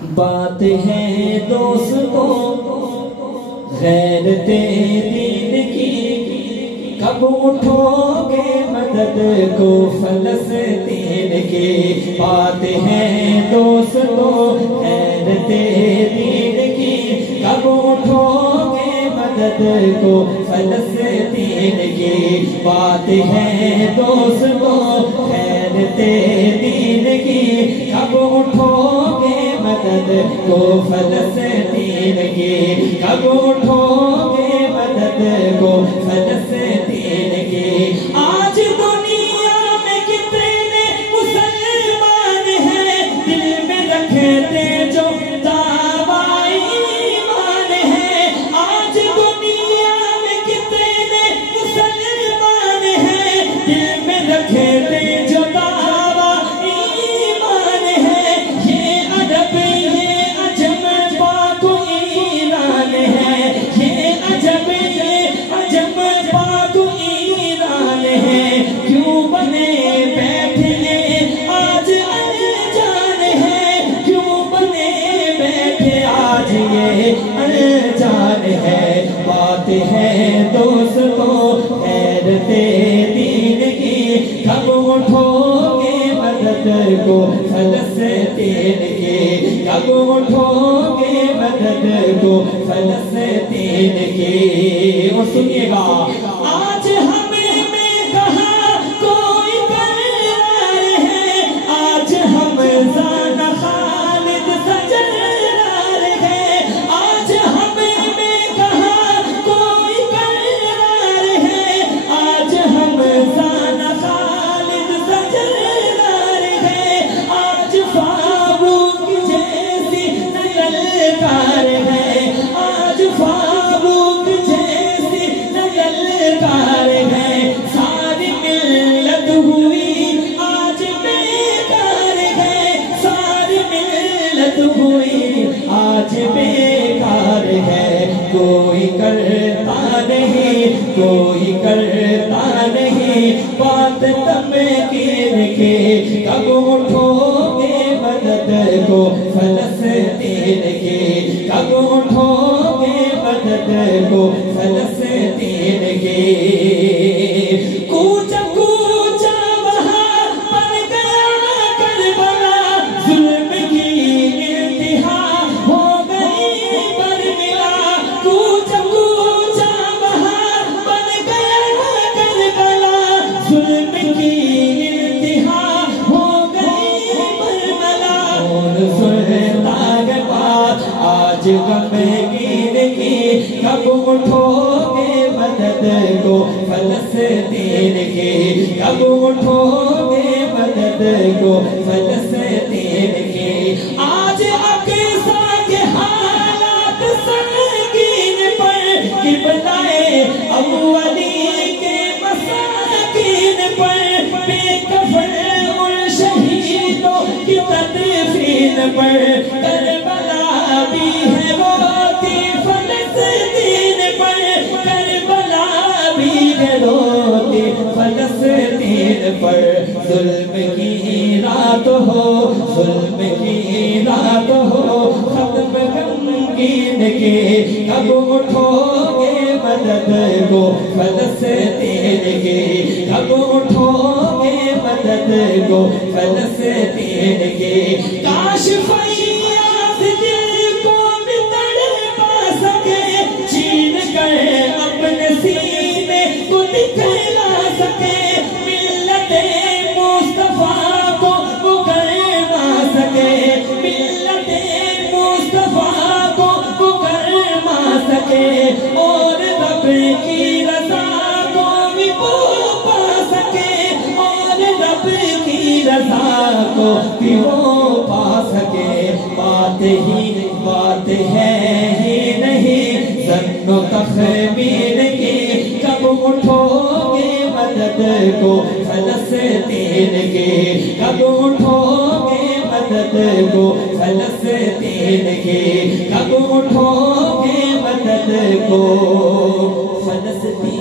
بات ہے دوستوں غیرت دین کی، کب اٹھو گے مدد کو فلسطین کی؟ بات ہے دوستوں غیرت دین کی، کب اٹھو گے مدد کو فلسطین کی؟ بات ہے دوستوں غیرت دین کی، کب اٹھو گے مدد کو فلسطین کی؟ کب اٹھو گے مدد کو فلسطین کی؟ آج دنیا میں کتنے مسلمان ہیں دل میں رکھتے جو دعویٰ ایمان ہے؟ آج دنیا میں کتنے مسلمان ہیں دل میں رکھتے جو دعویٰ ایمان ہے؟ یہ عرب یہ عجم پاک ایران ہے، یہ عجب یہ عجم پاک ایران ہے، کیوں بنے بیٹھے آج انجان ہے؟ کیوں بنے بیٹھے آج یہ انجان ہے؟ بات ہے دوستوں غیرت دین کی، کب اٹھو گے مدد کو فلسطین کی؟ کب اٹھو گے مدد کو فلسطین کی؟ اور سنیے گا، آج ہمیں میں کہاں کوئی قرار ہے، آج ہم زان خالد سجرار ہے، آج ہمیں میں کہاں کوئی قرار ہے، آج ہم زان خالد سجرار ہے، آج فاروق جیسی نگلکار ہے، آج فاروق جیسی نگلکار ہے، ساری ملت ہوئی آج بیکار ہے، ساری ملت ہوئی آج بیکار ہے، کوئی کرتا نہیں، کوئی کرتا نہیں بات تمکین کی؟ کب اٹھو گے مدد کو فلسطین کی؟ کب اٹھو گے مدد کو فلسطین کی؟ کوچا کوچا وہاں بن گیا کربلا، ظلم کی انتہا ہو گئی برملا، کوچا کوچا وہاں بن گیا کربلا، ظلم کی انتہا ہو گئی برملا، اور سنتا ہے بات آج غمگین کی، کب اٹھو گے مدد کو فلسطین کی؟ کب اٹھو گے مدد کو فلسطین کی؟ آج اقصیٰ کے حالات سنگین پر، قبلۂ اولی کے مساکین پر، بے کفن ان شہیدوں کی تدفین پر، کربلا بھی ہے روتی فلسطین پر، کربلا بھی ہے روتی فلسطین پر، ظلم کی رات ہو، ظلم کی رات ہو، ختم غمگین کی، کب اٹھو گے مدد کو فلسطین کی؟ کب اٹھو گے مدد کو فلسطین کی؟ کاش فیاض دل کو بھی تڑپا سکے، چھین کر اپنے سینے کو دکھلا سکے، ملت مصطفیٰ کو وہ گرما سکے، ملت مصطفیٰ کو وہ گرما سکے، اور رب کی رضا کو بھی وہ پا سکے، اور رب کی رضا کو بھی وہ پا سکے۔ بات ہے ہی نہیں ظن و تخمین کی، کب اٹھو گے مدد کو فلسطین کی؟ کب اٹھو گے مدد کو فلسطین کی؟ کب اٹھو گے مدد کو فلسطین